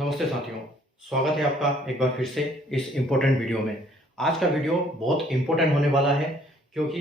नमस्ते साथियों, स्वागत है आपका एक बार फिर से इस इम्पोर्टेंट वीडियो में। आज का वीडियो बहुत इम्पोर्टेंट होने वाला है क्योंकि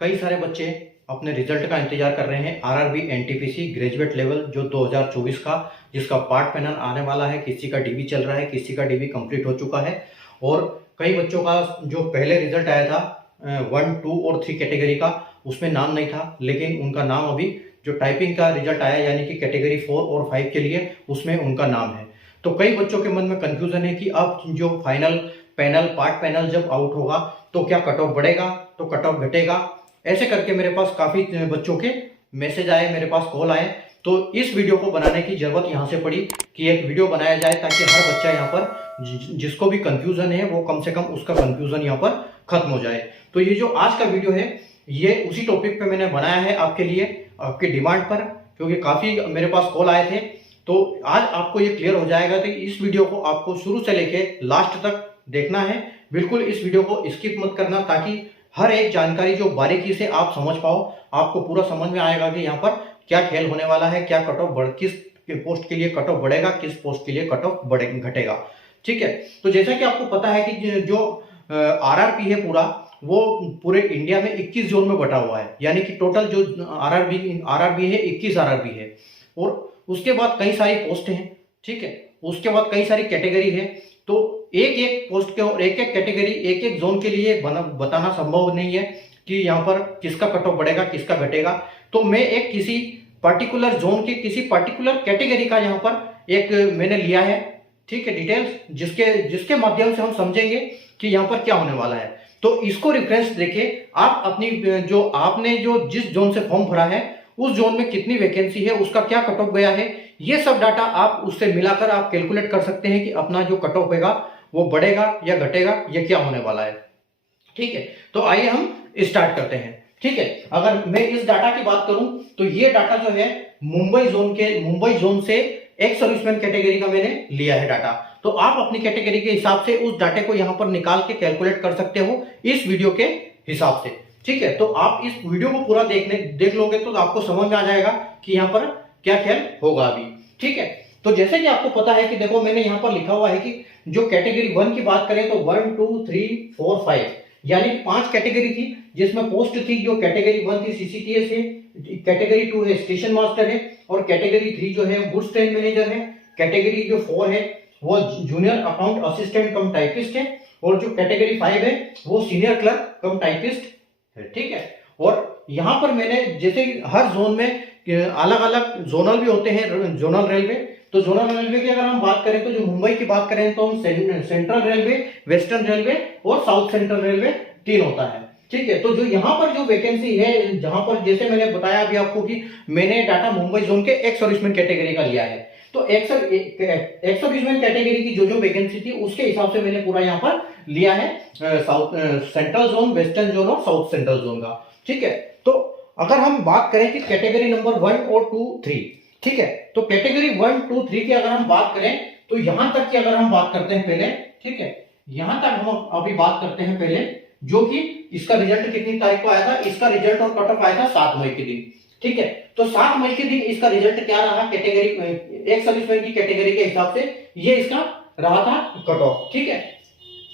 कई सारे बच्चे अपने रिजल्ट का इंतजार कर रहे हैं। आरआरबी एनटीपीसी ग्रेजुएट लेवल जो 2024 का जिसका पार्ट फाइनल आने वाला है, किसी का डीबी चल रहा है, किसी का डीबी कंप्लीट हो चुका है और कई बच्चों का जो पहले रिजल्ट आया था 1, 2 और 3 कैटेगरी का, उसमें नाम नहीं था, लेकिन उनका नाम अभी जो टाइपिंग का रिजल्ट आया यानी कि कैटेगरी 4 और 5 के लिए उसमें उनका नाम है। तो कई बच्चों के मन में कंफ्यूजन है कि अब जो फाइनल पैनल पार्ट पैनल जब आउट होगा तो क्या कट ऑफ बढ़ेगा, तो कट ऑफ घटेगा, ऐसे करके मेरे पास काफ़ी बच्चों के मैसेज आए, मेरे पास कॉल आए। तो इस वीडियो को बनाने की ज़रूरत यहाँ से पड़ी कि एक वीडियो बनाया जाए ताकि हर बच्चा यहाँ पर जिसको भी कंफ्यूजन है वो कम से कम उसका कंफ्यूजन यहाँ पर खत्म हो जाए। तो ये जो आज का वीडियो है ये उसी टॉपिक पे मैंने बनाया है आपके लिए, आपकी डिमांड पर, क्योंकि काफ़ी मेरे पास कॉल आए थे। तो आज आपको ये क्लियर हो जाएगा कि इस वीडियो को आपको शुरू से लेके लास्ट तक देखना है। बिल्कुल इस वीडियो को स्किप मत करना ताकि हर एक जानकारी जो बारीकी से आप समझ पाओ, आपको पूरा समझ में आएगा कि यहाँ पर क्या खेल होने वाला है, क्या कट ऑफ किस पोस्ट के लिए कट ऑफ बढ़ेगा, किस पोस्ट के लिए कट ऑफ घटेगा। ठीक है, तो जैसा कि आपको पता है कि जो आरआरबी है पूरा, वो पूरे इंडिया में 21 जोन में बटा हुआ है, यानी कि टोटल जो आरआरबी है 21 आरआरबी है और उसके बाद कई सारी पोस्ट हैं। ठीक है, उसके बाद कई सारी कैटेगरी है। तो एक एक पोस्ट के और एक एक कैटेगरी एक एक जोन के लिए बताना संभव नहीं है कि यहाँ पर किसका कट ऑफ बढ़ेगा किसका घटेगा। तो मैं एक किसी पर्टिकुलर जोन के किसी पर्टिकुलर कैटेगरी का यहाँ पर एक मैंने लिया है, ठीक है, डिटेल्स, जिसके माध्यम से हम समझेंगे कि यहाँ पर क्या होने वाला है। तो इसको रेफरेंस देके आप अपनी जो आपने जो जिस जोन से फॉर्म भरा है उस जोन में कितनी वैकेंसी है, उसका क्या कट ऑफ गया है, ये सब डाटा आप उससे मिलाकर आप कैलकुलेट कर सकते हैं कि अपना जो कट ऑफ होगा वो बढ़ेगा या घटेगा, ये क्या होने वाला है। ठीक है, तो आइए हम स्टार्ट करते हैं। ठीक है, अगर मैं इस डाटा की बात करूं तो ये डाटा जो है मुंबई जोन से एक्स सर्विसमैन कैटेगरी का मैंने लिया है डाटा। तो आप अपनी कैटेगरी के हिसाब से उस डाटे को यहां पर निकाल के कैलकुलेट कर सकते हो इस वीडियो के हिसाब से। ठीक है, तो आप इस वीडियो को पूरा देख लोगे तो आपको समझ में आ जाएगा कि यहाँ पर क्या खेल होगा अभी। ठीक है, तो जैसे कि आपको पता है कि देखो मैंने यहाँ पर लिखा हुआ है कि जो कैटेगरी 1 की बात करें तो 1, 2, 3, 4, 5 यानी 5 कैटेगरी थी जिसमें पोस्ट थी। जो कैटेगरी 1 थी सीसीटीएस है, कैटेगरी 2 है स्टेशन मास्टर है और कैटेगरी 3 जो है गुड्स ट्रेन मैनेजर है, कैटेगरी जो 4 है वो जूनियर अकाउंट असिस्टेंट कम टाइपिस्ट है और जो कैटेगरी 5 है वो सीनियर क्लर्क कम टाइपिस्ट है। ठीक है, और यहाँ पर मैंने जैसे हर जोन में अलग अलग जोनल भी होते हैं, जोनल रेलवे। तो जोनल रेलवे की अगर हम बात करें तो जो मुंबई की बात करें तो हम सेंट्रल रेलवे, वेस्टर्न रेलवे और साउथ सेंट्रल रेलवे 3 होता है। ठीक है, तो जो यहाँ पर जो वैकेंसी है, जहां पर जैसे मैंने बताया अभी आपको कि मैंने डाटा मुंबई जोन के एक्स सर्विसमैन कैटेगरी का लिया है। तो एक्स सर्विसमैन कैटेगरी की जो वैकेंसी थी उसके हिसाब से मैंने पूरा यहाँ पर लिया है south central zone, western zone और साउथ सेंट्रल जोन का। ठीक है, तो अगर हम बात करें कि कैटेगरी नंबर 1 और 2, 3, ठीक है, तो कैटेगरी 1, 2, 3 की अगर हम बात करें तो यहां तक की अगर हम बात करते हैं पहले, ठीक है, यहां तक हम अभी बात करते हैं पहले, जो कि इसका रिजल्ट कितनी तारीख को आया था, इसका रिजल्ट और कट ऑफ आया था 7 मई के दिन। ठीक है, तो 7 मई के दिन इसका रिजल्ट क्या रहा कैटेगरी एक सर्विसमैन की कैटेगरी के हिसाब से, ये इसका रहा था कट ऑफ। ठीक है,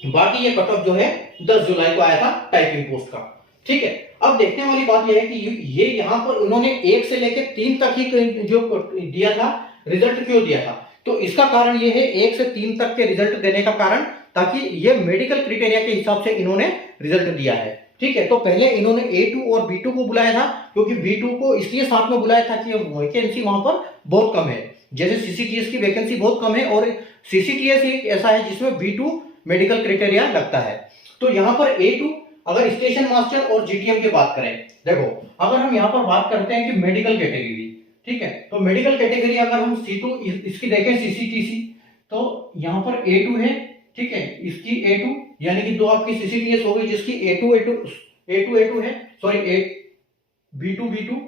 बाकी ये कट ऑफ जो है 10 जुलाई को आया था टाइपिंग पोस्ट का। ठीक है, अब देखने वाली बात यह है कि ये यहाँ पर उन्होंने 1 से लेकर 3 तक ही जो दिया था, रिजल्ट क्यों दिया था, तो इसका कारण ये है 1 से 3 तक के रिजल्ट देने का कारण, ताकि ये मेडिकल क्राइटेरिया के हिसाब से इन्होंने रिजल्ट दिया है। ठीक है, तो पहले इन्होंने A2 और B2 को बुलाया था, क्योंकि B2 को इसलिए साथ में बुलाया था कि वैकेंसी वहां पर बहुत कम है। जैसे सीसीटीएस की वैकेंसी बहुत कम है और सीसीटीएस एक ऐसा है जिसमें B2 मेडिकल क्राइटेरिया लगता है। तो यहाँ पर A2, अगर स्टेशन मास्टर और जीटीएम की बात करें, देखो अगर हम यहाँ पर बात करते हैं कि मेडिकल कैटेगरी, ठीक है, तो मेडिकल कैटेगरी अगर हम C2 इसकी देखें सीसीटीसी, तो यहाँ पर A2 है। ठीक है, इसकी A2 यानी कि 2 आपकी सीसीटीएस हो गई जिसकी A2 है, सॉरी B2,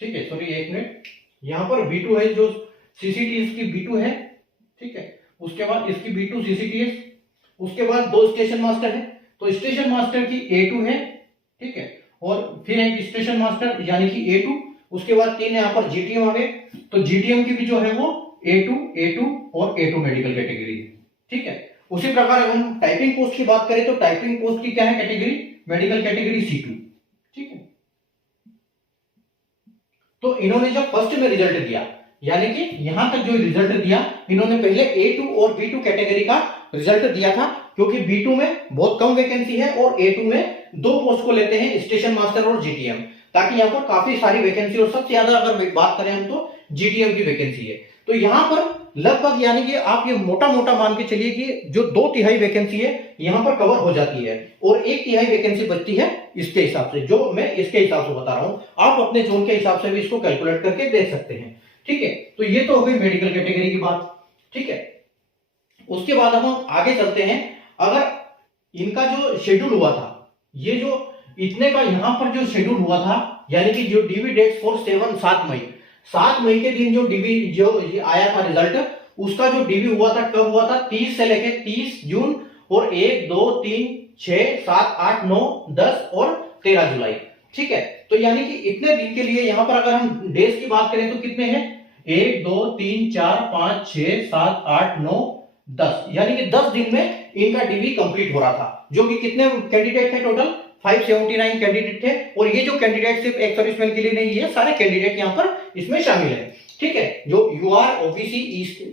ठीक है, सॉरी एक मिनट, यहाँ पर B2 है जो सीसीटीएस की B2 है। ठीक है, उसके बाद इसकी B2 सीसीटीएस, उसके बाद 2 स्टेशन मास्टर है, तो स्टेशन मास्टर की A2 है। ठीक है, और फिर एक स्टेशन मास्टर यानी कि A2, उसके बाद 3 यहाँ पर जीटीएम आ गए, तो जीटीएम की भी जो है वो A2 और A2 मेडिकल कैटेगरी है, ठीक है। उसी प्रकार अगर हम टाइपिंग पोस्ट की बात करें तो टाइपिंग पोस्ट की क्या है कैटेगरी, मेडिकल कैटेगरी C2, ठीक है। तो इन्होंने जब फर्स्ट में रिजल्ट दिया, यानी कि यहां तक जो रिजल्ट दिया, इन्होंने पहले A2 और B2 कैटेगरी का रिजल्ट दिया था, क्योंकि B2 में बहुत कम वैकेंसी है और A2 में 2 पोस्ट को लेते हैं, स्टेशन मास्टर और GTM, ताकि यहाँ पर काफी सारी वैकेंसी, और सबसे ज्यादा अगर बात करें हम तो GTM की वैकेंसी है। तो यहाँ पर लगभग यानी कि आप ये मोटा मोटा मान के चलिए कि जो 2/3 वैकेंसी है यहाँ पर कवर हो जाती है, और 1/3 वैकेंसी बचती है इसके हिसाब से, जो मैं इसके हिसाब से बता रहा हूं, आप अपने जोन के हिसाब से भी इसको कैलकुलेट करके देख सकते हैं, ठीक है। तो ये तो हो गई मेडिकल कैटेगरी की बात, ठीक है। उसके बाद हम आगे चलते हैं। अगर इनका जो शेड्यूल हुआ था, ये जो इतने का यहां पर जो शेड्यूल हुआ था, यानी कि जो डीवी डेट फॉर 7 मई के दिन जो डीवी जो आया था रिजल्ट, उसका जो डीवी हुआ था कब हुआ था, 30 से लेके 30 जून, और 1 2 3 6 7 8 9 10 और 13 जुलाई, ठीक है। तो यानी कि इतने दिन के लिए यहां पर अगर हम डेज की बात करें तो कितने हैं, 1 2 3 4 5 6 7 8 9 10, यानी कि 10 दिन में इनका डीवी कंप्लीट हो रहा था, जो कि कितने कैंडिडेट थे, टोटल 579 कैंडिडेट थे। और ये जो कैंडिडेट सिर्फ एक सर्विसमैन के लिए नहीं है, सारे कैंडिडेट यहाँ पर इसमें शामिल है, ठीक है। जो UR, OBC,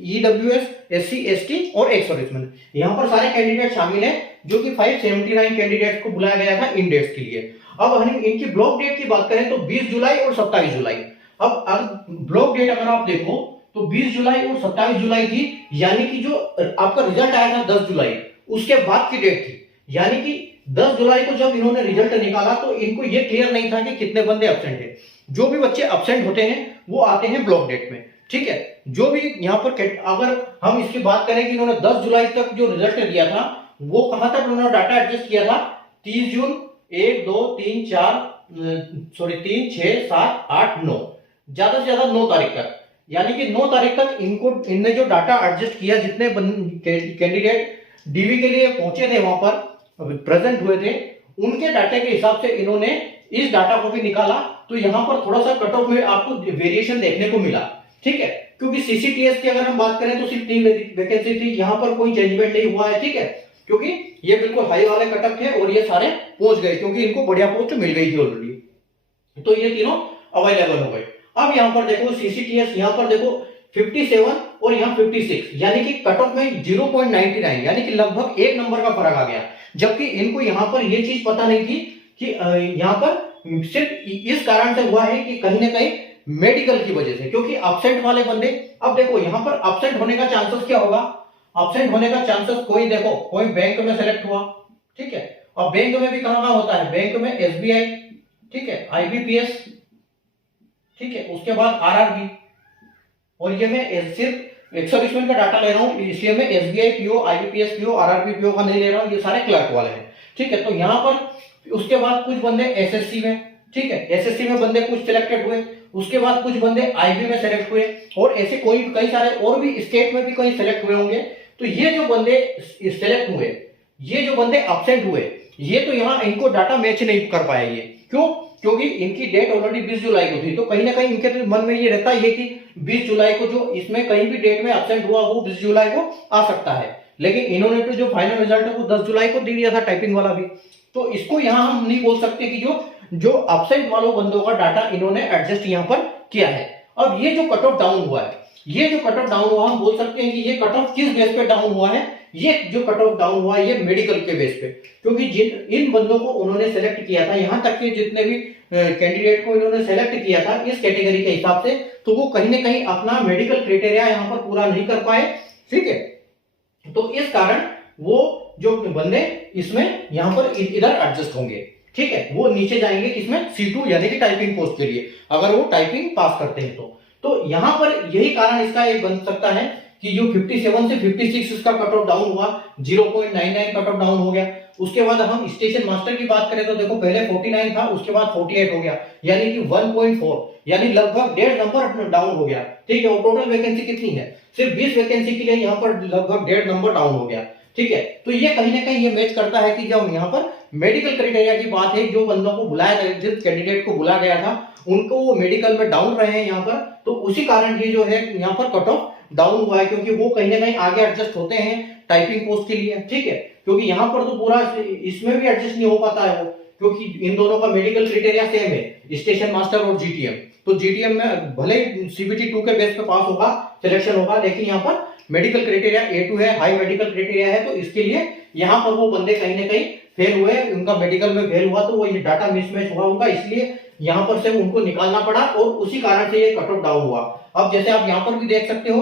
EWS, SC, ST और एक सर्विसमैन, यहाँ पर सारे कैंडिडेट शामिल हैं, जो कि 579 कैंडिडेट को बुलाया गया था इन डेट्स के लिए। अब हम इनकी ब्लॉक डेट की बात करें तो 20 जुलाई और 27 जुलाई। अब ब्लॉक डेट अगर आप देखो तो 20 जुलाई और 27 जुलाई थी, यानी कि जो आपका रिजल्ट आया था 10 जुलाई, उसके बाद की डेट थी, यानी कि 10 जुलाई को जब इन्होंने रिजल्ट निकाला तो इनको ये क्लियर नहीं था कि कितने बंदे एब्सेंट हैं। जो भी बच्चे एब्सेंट होते हैं वो आते हैं ब्लॉक डेट में, ठीक है। जो भी यहाँ पर अगर हम इसकी बात करें कि इन्होंने 10 जुलाई तक जो रिजल्ट दिया था, वो कहां तक उन्होंने डाटा एडजस्ट किया था, 30 जून 1 2 3 6 7 8 9, ज्यादा से ज्यादा 9 तारीख तक, यानी कि 9 तारीख तक इनने जो डाटा एडजस्ट किया, जितने कैंडिडेट डीवी के लिए पहुंचे थे, वहां पर प्रेजेंट हुए थे, उनके डाटा के हिसाब से इन्होंने इस डाटा को भी निकाला। तो यहां पर थोड़ा सा कट ऑफ में आपको वेरिएशन देखने को मिला, ठीक है, क्योंकि सीसीटीएस की अगर हम बात करें तो सिर्फ 3 वैकेंसी थी, यहां पर कोई चेंजमेंट नहीं हुआ है, ठीक है, क्योंकि ये बिल्कुल हाई वाले कट ऑफ थे और ये सारे पहुंच गए, क्योंकि इनको बढ़िया पोस्ट मिल गई थी ऑलरेडी। तो ये तीनों अवेलेबल हो गए। अब यहां पर देखो सीसीटीएस, यहां पर देखो 57 और यहां 56, यानी कि कट ऑफ में 0.99, यानी कि लगभग 1 नंबर का फर्क आ गया। जबकि इनको यहां पर यह चीज पता नहीं थी कि यहां पर सिर्फ इस कारण से हुआ है कि कहीं ना कहीं मेडिकल की वजह से, क्योंकि एब्सेंट वाले बंदे, अब देखो यहां पर एब्सेंट होने का चांसेस क्या होगा, एब्सेंट होने का चांसेस कोई देखो कोई बैंक में सेलेक्ट हुआ, ठीक है, और बैंक में भी कहां होता है, बैंक में एसबीआई, ठीक है, आईबीपीएस, ठीक है, उसके बाद आरआरबी, और ये मैं सिर्फ 120 का डाटा ले रहा हूं, इसलिए मैं SBI PO, IBPS PO, RRB PO का नहीं ले रहा हूं, ये सारे क्लर्क वाले हैं, ठीक है। तो यहां पर उसके बाद कुछ बंदे एसएससी में, ठीक है, एसएससी में बंदे कुछ सिलेक्टेड हुए, उसके बाद कुछ बंदे आईबी में सेलेक्ट हुए, और ऐसे कई सारे और भी स्टेट में भी कहीं सेलेक्ट हुए होंगे। तो ये जो बंदे सिलेक्ट हुए, ये जो बंदे एब्सेंट हुए, ये तो यहाँ इनको डाटा मैच नहीं कर पाया, ये क्यों, क्योंकि इनकी डेट ऑलरेडी 20 जुलाई को थी। तो कहीं ना कहीं इनके मन में ये रहता है कि 20 जुलाई को जो इसमें कहीं भी डेट में एब्सेंट हुआ वो 20 जुलाई को आ सकता है, लेकिन इन्होंने तो जो फाइनल रिजल्ट है वो 10 जुलाई को दे दिया था, टाइपिंग वाला भी। तो इसको यहां हम नहीं बोल सकते कि जो एब्सेंट वालों बंदों का डाटा इन्होंने एडजस्ट यहां पर किया है। अब ये जो कट ऑफ डाउन हुआ है, ये जो कट ऑफ डाउन हुआ, हम बोल सकते हैं कि ये कट ऑफ किस बेस पे डाउन हुआ है, ये जो कट ऑफ डाउन हुआ है ये मेडिकल के बेस पे, क्योंकि इन बंदों को उन्होंने सेलेक्ट किया था, यहां तक कि जितने भी कैंडिडेट को इन्होंने सेलेक्ट किया था इस कैटेगरी के हिसाब से, तो वो कहीं ना कहीं अपना मेडिकल क्राइटेरिया यहां पर पूरा नहीं कर पाए, ठीक है। तो इस कारण वो जो बंदे इसमें यहां पर इधर एडजस्ट होंगे, ठीक है, वो नीचे जाएंगे किसमें, C2 यानी कि टाइपिंग पोस्ट के लिए, अगर वो टाइपिंग पास करते हैं तो यहां पर यही कारण इसका एक बन सकता है कि जो 57 से 56 इसका कट ऑफ डाउन हुआ, 0.99 कट ऑफ डाउन हो गया। उसके बाद हम स्टेशन मास्टर की बात करें तो देखो पहले 49 था, उसके बाद 48 हो गया, यानी कि 1.4, यानी लगभग 1.5 नंबर डाउन हो गया, ठीक है। और टोटल वैकेंसी कितनी है, सिर्फ 20 वैकेंसी के लिए यहाँ पर लगभग 1.5 नंबर डाउन हो गया, ठीक है। तो ये कहीं ना कहीं ये मैच करता है कि जब यहाँ पर मेडिकल क्राइटेरिया की बात है, जो बंदों को बुलाया गया, जिस कैंडिडेट को बुलाया गया था उनको वो मेडिकल में डाउन रहे हैं यहाँ पर, तो उसी कारण ये जो है यहाँ पर कट ऑफ डाउन हुआ है, क्योंकि वो कहीं ना कहीं आगे एडजस्ट होते हैं टाइपिंग पोस्ट के लिए, ठीक है। क्योंकि यहाँ पर तो पूरा इसमें भी एडजस्ट नहीं हो पाता है वो, क्योंकि इन दोनों का मेडिकल क्राइटेरिया सेम है, स्टेशन मास्टर और जीटीएम। तो जीटीएम में भले सीबीटी 2 के बेस पे पास होगा, सिलेक्शन होगा, लेकिन यहाँ पर मेडिकल क्राइटेरिया A2 है, हाई मेडिकल क्राइटेरिया है, तो इसके लिए यहाँ पर वो बंदे कहीं ना कहीं फेल हुए, उनका मेडिकल में फेल हुआ, तो वो ये डाटा मिसमैच हुआ उनका, इसलिए यहाँ पर से उनको निकालना पड़ा और उसी कारण से ये कट ऑफ डाउन हुआ। अब जैसे आप यहाँ पर भी देख सकते हो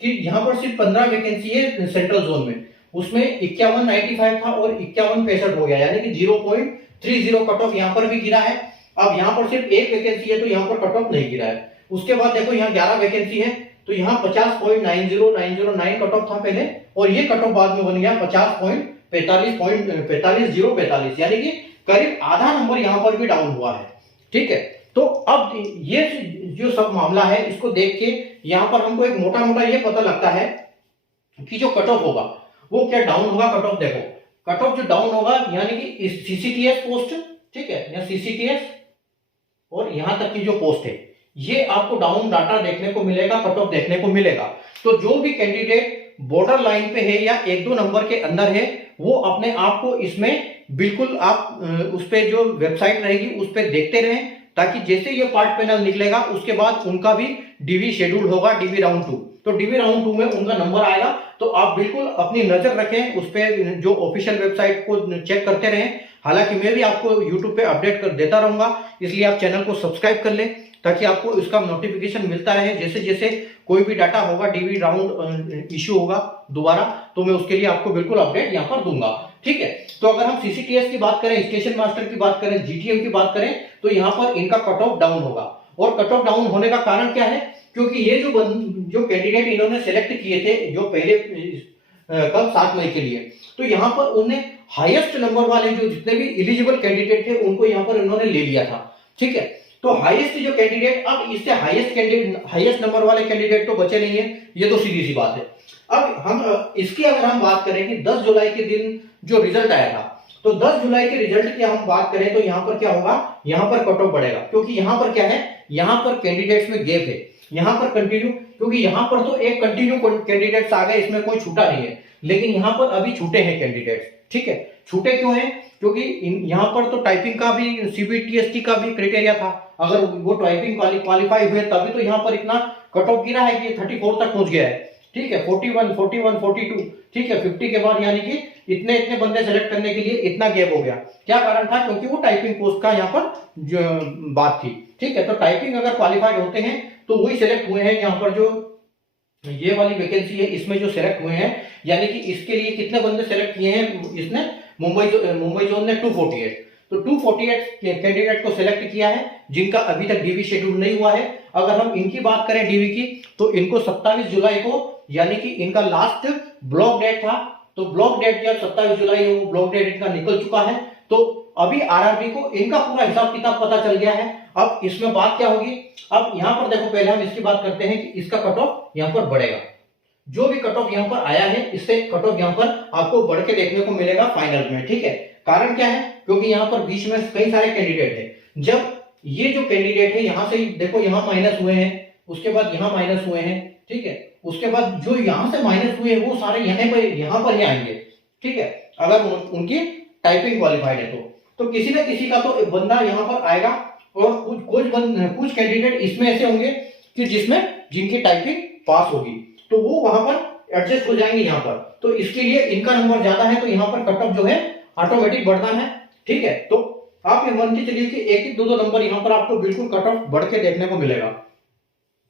कि यहाँ पर सिर्फ 15 वैकेंसी है सेंट्रल जोन में, उसमें 5195 था और 5165 हो गया, यानी कि 0.30 कट ऑफ यहाँ पर भी गिरा है। अब यहाँ पर सिर्फ एक वैकेंसी है तो यहाँ पर कट ऑफ नहीं गिरा है। उसके बाद देखो यहाँ 11 वैकेंसी है तो यहाँ 50.90909 कट ऑफ था पहले, और ये कट ऑफ बाद में बन गया 50.45, यानी कि करीब आधा नंबर यहाँ पर भी डाउन हुआ है, ठीक है। तो अब ये जो सब मामला है इसको देख के यहाँ पर हमको एक मोटा मोटा ये पता लगता है कि जो कट ऑफ होगा वो क्या डाउन होगा। कट ऑफ देखो, कट ऑफ जो डाउन होगा यानी कि सीसीटीएस पोस्ट, ठीक है, या सीसीटीएस और यहां तक की जो पोस्ट है ये आपको डाउन डाटा देखने को मिलेगा, कट ऑफ देखने को मिलेगा। तो जो भी कैंडिडेट बॉर्डर लाइन पे है या 1-2 नंबर के अंदर है वो अपने आप को इसमें बिल्कुल आप उस पे जो वेबसाइट रहेगी उस पे देखते रहें, ताकि जैसे ये पार्ट पैनल निकलेगा उसके बाद उनका भी डीवी शेड्यूल होगा, डीवी राउंड 2। तो डीवी राउंड 2 में उनका नंबर आएगा, तो आप बिल्कुल अपनी नजर रखें उस पे, जो ऑफिशियल वेबसाइट को चेक करते रहें। हालांकि मैं भी आपको यूट्यूब पे अपडेट कर देता रहूंगा, इसलिए आप चैनल को सब्सक्राइब कर लें ताकि आपको इसका नोटिफिकेशन मिलता रहे। जैसे जैसे कोई भी डाटा होगा, डीवी राउंड इश्यू होगा दोबारा, तो मैं उसके लिए आपको बिल्कुल अपडेट यहाँ पर दूंगा, ठीक है। तो अगर हम सीसीटीएस की बात करें, स्टेशन मास्टर की बात करें, जीटीएम की बात करें, तो यहाँ पर इनका कट ऑफ डाउन होगा। और कट ऑफ डाउन होने का कारण क्या है, क्योंकि ये जो कैंडिडेट इन्होंने सेलेक्ट किए थे जो पहले कल 7 मई के लिए, तो यहाँ पर उन्हें हाईएस्ट नंबर वाले जो जितने भी एलिजिबल कैंडिडेट थे उनको यहाँ पर इन्होंने ले लिया था, ठीक है। तो हाईएस्ट जो कैंडिडेट, अब इससे हाईएस्ट नंबर वाले कैंडिडेट तो बचे नहीं है, ये तो सीधी सी बात है। अब हम इसकी अगर हम बात करें कि 10 जुलाई के दिन जो रिजल्ट आया था, तो 10 जुलाई के रिजल्ट की हम बात करें तो यहाँ पर क्या होगा, यहाँ पर कट ऑफ बढ़ेगा, क्योंकि यहाँ पर क्या है, यहाँ पर कैंडिडेट्स में गैप है, यहाँ पर कंटिन्यू, क्योंकि यहाँ पर तो एक कंटिन्यू कैंडिडेट्स आ गए, इसमें कोई छूटा नहीं है, लेकिन यहाँ पर अभी छूटे हैं कैंडिडेट्स, ठीक है। छूटे क्यों हैं, क्योंकि यहाँ पर तो टाइपिंग का भी, सीबीटीएसटी का भी क्राइटेरिया था, अगर वो टाइपिंग क्वालिफाई हुए तभी तो यहाँ पर इतना कट ऑफ गिरा है कि 34 तक पहुंच गया है, ठीक है, 41, 42, ठीक है, 50 के बाद, यानी कि इतने बंदे सेलेक्ट करने के लिए इतना गैप हो गया। क्या कारण था, क्योंकि वो टाइपिंग पोस्ट का यहाँ पर बात थी, ठीक है। तो टाइपिंग अगर क्वालिफाइड होते हैं तो वही सेलेक्ट हुए हैं, यहाँ पर जो ये वाली वैकेंसी है इसमें जो सेलेक्ट हुए हैं, यानी कि इसके लिए कितने बंदे सेलेक्ट किए हैं, इसने मुंबई जोन ने 248, तो 248 कैंडिडेट को सेलेक्ट किया है जिनका अभी तक डीवी शेड्यूल नहीं हुआ है। अगर हम इनकी बात करें डीवी की, तो इनको 27 जुलाई को, यानी कि इनका लास्ट ब्लॉक डेट था, तो ब्लॉक डेट जब 27 जुलाई है वो ब्लॉक डेट इनका निकल चुका है, तो अभी आरआरबी को इनका पूरा हिसाब किताब पता चल गया है। अब इसमें बात क्या होगी, अब यहाँ पर देखो, पहले हम इसकी बात करते हैं कि इसका कट ऑफ यहाँ पर बढ़ेगा, जो भी कट ऑफ यहाँ पर आया है इससे कट ऑफ यहाँ पर आपको बढ़ के देखने को मिलेगा फाइनल में, ठीक है। कारण क्या है, क्योंकि यहाँ पर बीच में कई सारे कैंडिडेट है, जब ये जो कैंडिडेट है यहाँ से देखो, यहाँ माइनस हुए हैं, उसके बाद यहाँ माइनस हुए हैं, ठीक है, उसके बाद जो यहाँ से माइनस हुए हैं वो सारे यहाँ पर ही आएंगे, ठीक है, अगर उनकी टाइपिंग क्वालिफाइड है तो किसी न किसी का तो बंदा यहाँ पर आएगा, और कुछ कैंडिडेट इसमें ऐसे होंगे कि जिनकी टाइपिंग पास होगी, तो वो वहां पर एडजस्ट हो जाएंगे यहाँ पर, तो इसके लिए इनका नंबर ज्यादा है, तो यहाँ पर कट ऑफ जो है ऑटोमेटिक बढ़ता है, ठीक है। तो आप ये मान के चलिए कि 1-2 नंबर यहाँ पर आपको बिल्कुल कट ऑफ बढ़ के देखने को मिलेगा,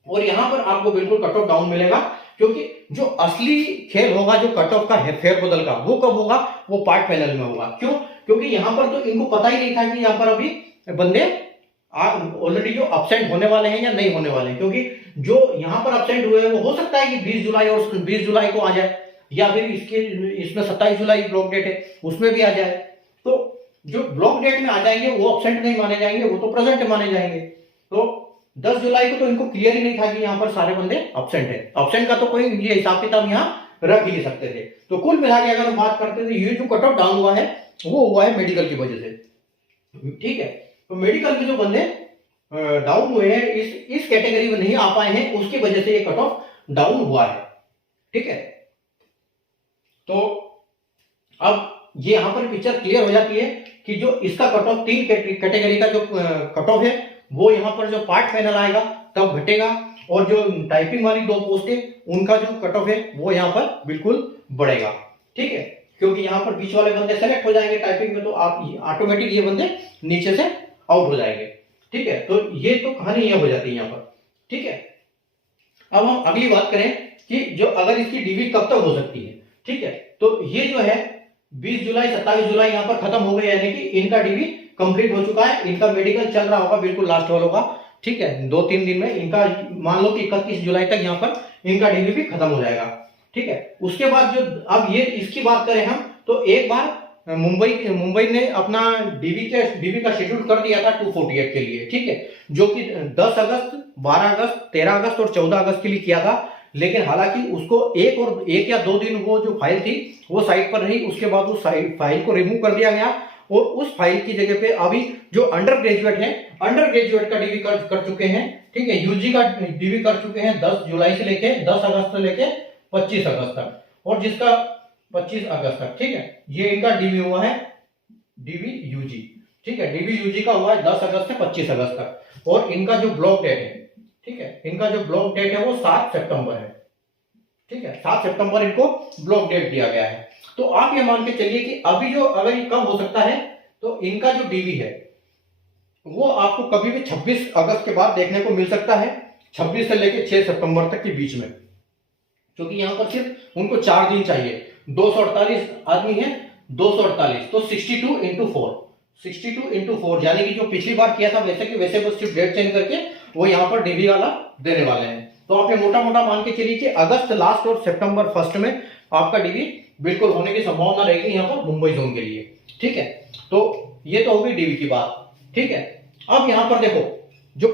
और यहाँ पर आपको बिल्कुल कट ऑफ डाउन मिलेगा, क्योंकि जो असली खेल होगा जो कट ऑफ का है फेरबदल का, वो कब होगा, वो पार्ट पैनल में होगा। क्यों, क्योंकि यहाँ पर तो इनको पता ही नहीं था कि यहाँ पर अभी बंदे ऑलरेडी जो अपसेंट होने वाले हैं या नहीं होने वाले हैं, क्योंकि जो यहाँ पर अपसेंट हुए हैं वो हो सकता है कि 20 जुलाई और 20 जुलाई को आ जाए, या फिर इसमें 27 जुलाई ब्लॉक डेट है उसमें भी आ जाए, तो जो ब्लॉक डेट में आ जाएंगे वो अपसेंट नहीं माने जाएंगे, वो तो प्रेजेंट माने जाएंगे। तो 10 जुलाई को तो इनको क्लियर ही नहीं था कि यहाँ पर सारे बंदे अपसेंट है, अपसेंट का तो कोई ये हिसाब किताब यहाँ रख ही नहीं सकते थे। तो कुल मिला के अगर हम बात करते थे, ये जो कट ऑफ डाउन हुआ है वो हुआ है मेडिकल की वजह से, ठीक है। तो मेडिकल के जो बंदे डाउन हुए हैं, इस कैटेगरी में नहीं आ पाए हैं, उसकी वजह से ये कट ऑफ डाउन हुआ है। ठीक है, तो अब ये यहां पर पिक्चर क्लियर हो जाती है कि जो इसका कट ऑफ 3 कैटेगरी का जो कट ऑफ है वो यहाँ पर जो पार्ट पैनल आएगा तब घटेगा, और जो टाइपिंग वाली 2 पोस्ट है उनका जो कट ऑफ है वो यहाँ पर बिल्कुल बढ़ेगा। ठीक है, क्योंकि यहाँ पर बीच वाले बंदे सेलेक्ट हो जाएंगे टाइपिंग में, तो आप ऑटोमेटिक ये बंदे नीचे से आउट हो जाएंगे। ठीक है, तो ये तो कहानी ये हो जाती है यहाँ पर। ठीक है, अब हम अगली बात करें कि जो अगर इसकी डीवी कब तक हो सकती है। ठीक है, तो ये जो है 20 जुलाई 27 जुलाई यहाँ पर खत्म हो गए, यानी कि इनका डीवी कंप्लीट हो चुका है, इनका मेडिकल चल रहा होगा बिल्कुल लास्ट वालों का। ठीक है, 2-3 दिन में इनका मान लो कि 31 जुलाई तक यहाँ पर इनका डीवी भी खत्म हो जाएगा। ठीक है, उसके बाद जो अब ये इसकी बात करें हम, तो एक बार मुंबई ने अपना डीवी का शेड्यूल कर दिया था 248 के लिए। ठीक है, जो कि 10 अगस्त 12 अगस्त 13 अगस्त और 14 अगस्त के लिए किया था, लेकिन हालांकि उसको एक या 2 दिन वो जो फाइल थी वो साइट पर रही, उसके बाद उस फाइल को रिमूव कर दिया गया, और उस फाइल की जगह पे अभी जो अंडर ग्रेजुएट है, अंडर ग्रेजुएट का डीवी कर चुके हैं। ठीक है, यूजी का डीवी कर चुके हैं 10 जुलाई से लेके 10 अगस्त से लेके 25 अगस्त तक, और जिसका 25 अगस्त तक। ठीक है, ये इनका डीवी हुआ है डीवी यूजी। ठीक है, डीवी यूजी का हुआ है 10 अगस्त से 25 अगस्त तक, और इनका जो ब्लॉक डेट है, ठीक है, इनका जो ब्लॉक डेट है वो 7 सितंबर है। ठीक है, 7 सितंबर इनको ब्लॉक डेट दिया गया है। तो आप ये मान के चलिए कि अभी जो अगर ये कब हो सकता है, तो इनका जो डीवी है वो आपको कभी भी 26 अगस्त के बाद देखने को मिल सकता है, 26 से लेके 6 सितंबर तक के बीच में, क्योंकि यहां पर सिर्फ उनको 4 दिन चाहिए। 248 आदमी है, 248 तो 62 इंटू 4, 62 इंटू 4, यानी कि जो पिछली बार किया था वैसे कि वैसे बस सिर्फ डेट चेंज करके वो यहाँ पर डीवी वाला देने वाले हैं। तो आप ये मोटा मोटा मान के चलिए कि अगस्त लास्ट और सितंबर फर्स्ट में आपका डीवी बिल्कुल होने की संभावना रहेगी यहाँ पर मुंबई जोन के लिए। ठीक है, तो ये तो होगी डीवी की बात। ठीक है, अब यहाँ पर देखो जो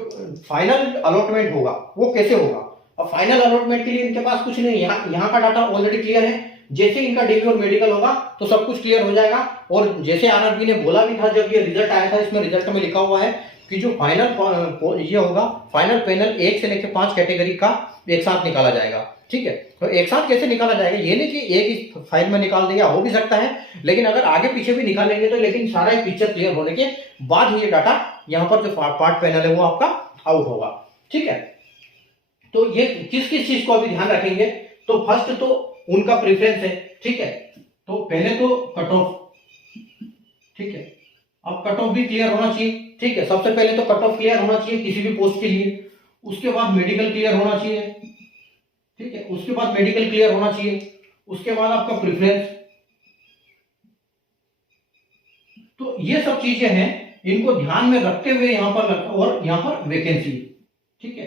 फाइनल अलॉटमेंट होगा वो कैसे होगा। अब फाइनल अलॉटमेंट के लिए इनके पास कुछ नहीं, यहाँ का डाटा ऑलरेडी क्लियर है। जैसे इनका डीवी और मेडिकल होगा तो सब कुछ क्लियर हो जाएगा, और जैसे आरआरबी ने बोला भी था जब ये रिजल्ट आया था, इसमें रिजल्ट में लिखा हुआ है कि जो फाइनल ये होगा, फाइनल पैनल 1 से लेकर 5 कैटेगरी का एक साथ निकाला जाएगा। ठीक है, तो एक साथ कैसे निकाला जाएगा, ये नहीं कि एक ही फाइल में निकाल देगा, हो भी सकता है, लेकिन अगर आगे पीछे भी निकालेंगे तो, लेकिन सारा एक पिक्चर क्लियर होने के बाद ही ये डाटा यहाँ पर जो पार्ट पैनल है वो आपका आउट होगा। ठीक है, तो ये किस किस चीज को अभी ध्यान रखेंगे, तो फर्स्ट तो उनका प्रेफरेंस है। ठीक है, तो पहले तो कट ऑफ। ठीक है, अब कट ऑफ भी क्लियर होना चाहिए। ठीक है, सबसे पहले तो कट ऑफ क्लियर होना चाहिए किसी भी पोस्ट के लिए, उसके बाद मेडिकल क्लियर होना चाहिए। ठीक है, उसके बाद मेडिकल क्लियर होना चाहिए, उसके बाद आपका प्रेफरेंस। तो ये सब चीजें हैं, इनको ध्यान में रखते हुए यहां पर, और यहां पर वैकेंसी। ठीक है,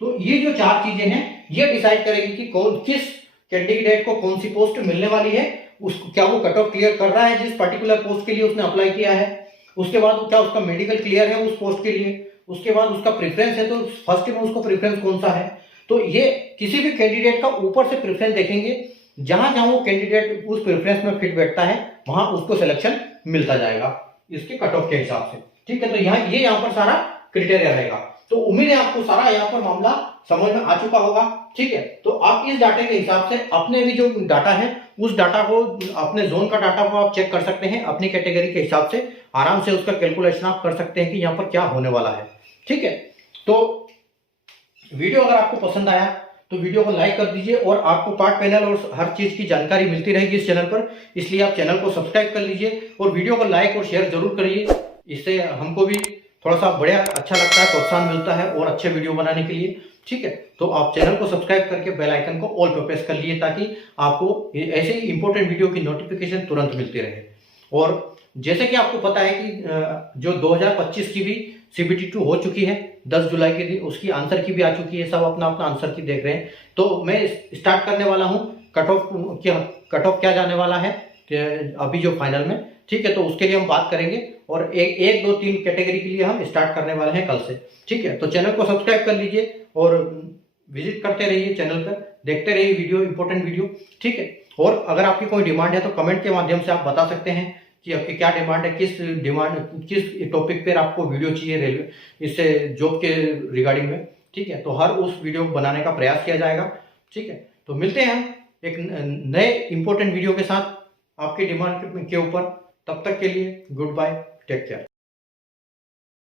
तो ये जो 4 चीजें हैं ये डिसाइड करेगी कि कौन किस कैंडिडेट को कौन सी पोस्ट मिलने वाली है, उसको क्या वो कट ऑफ क्लियर कर रहा है जिस पर्टिकुलर पोस्ट के लिए उसने अप्लाई किया है, उसके बाद क्या उसका मेडिकल क्लियर है उस पोस्ट के लिए, उसके बाद उसका प्रेफरेंस है तो फर्स्ट में उसको प्रेफरेंस कौन सा है। तो ये किसी भी कैंडिडेट का ऊपर से प्रेफरेंस देखेंगे, जहां जहां वो कैंडिडेट उस प्रेफरेंस में फिट बैठता है वहां उसको सिलेक्शन मिलता जाएगा इसके कट ऑफ के हिसाब से। ठीक है, तो यहाँ पर सारा क्रिटेरिया रहेगा। तो उम्मीद है आपको सारा यहाँ पर मामला समझ में आ चुका होगा। ठीक है, तो आप इस डाटे के हिसाब से अपने भी जो डाटा है उस डाटा को, अपने जोन का डाटा को आप चेक कर सकते हैं, अपनी कैटेगरी के हिसाब से आराम से उसका कैलकुलेशन आप कर सकते हैं कि यहाँ पर क्या होने वाला है। ठीक है, तो वीडियो अगर आपको पसंद आया तो वीडियो को लाइक कर दीजिए, और आपको पार्ट पैनल और हर चीज की जानकारी मिलती रहेगी इस चैनल पर, इसलिए आप चैनल को सब्सक्राइब कर लीजिए और वीडियो को लाइक और शेयर जरूर करिए। इससे हमको भी थोड़ा सा बढ़िया अच्छा लगता है, प्रोत्साहन मिलता है और अच्छे वीडियो बनाने के लिए। ठीक है, तो आप चैनल को सब्सक्राइब करके बेल आइकन को ऑल पे प्रेस कर लिए, ताकि आपको ऐसे ही इंपॉर्टेंट वीडियो की नोटिफिकेशन तुरंत मिलती रहे। और जैसे कि आपको पता है कि जो 2025 की भी CBT2 हो चुकी है 10 जुलाई के दिन, उसकी आंसर की भी आ चुकी है, सब अपना अपना आंसर की देख रहे हैं। तो मैं स्टार्ट करने वाला हूँ कट ऑफ क्या जाने वाला है अभी जो फाइनल में। ठीक है, तो उसके लिए हम बात करेंगे, और 1, 2, 3 कैटेगरी के लिए हम स्टार्ट करने वाले हैं कल से। ठीक है, तो चैनल को सब्सक्राइब कर लीजिए और विजिट करते रहिए चैनल पर, देखते रहिए वीडियो, इंपॉर्टेंट वीडियो। ठीक है, और अगर आपकी कोई डिमांड है तो कमेंट के माध्यम से आप बता सकते हैं कि आपकी क्या डिमांड है, किस टॉपिक पर आपको वीडियो चाहिए रेलवे इससे जॉब के रिगार्डिंग में। ठीक है, तो हर उस वीडियो को बनाने का प्रयास किया जाएगा। ठीक है, तो मिलते हैं एक नए इंपॉर्टेंट वीडियो के साथ आपकी डिमांड के ऊपर। तब तक के लिए गुड बाय, टेक केयर।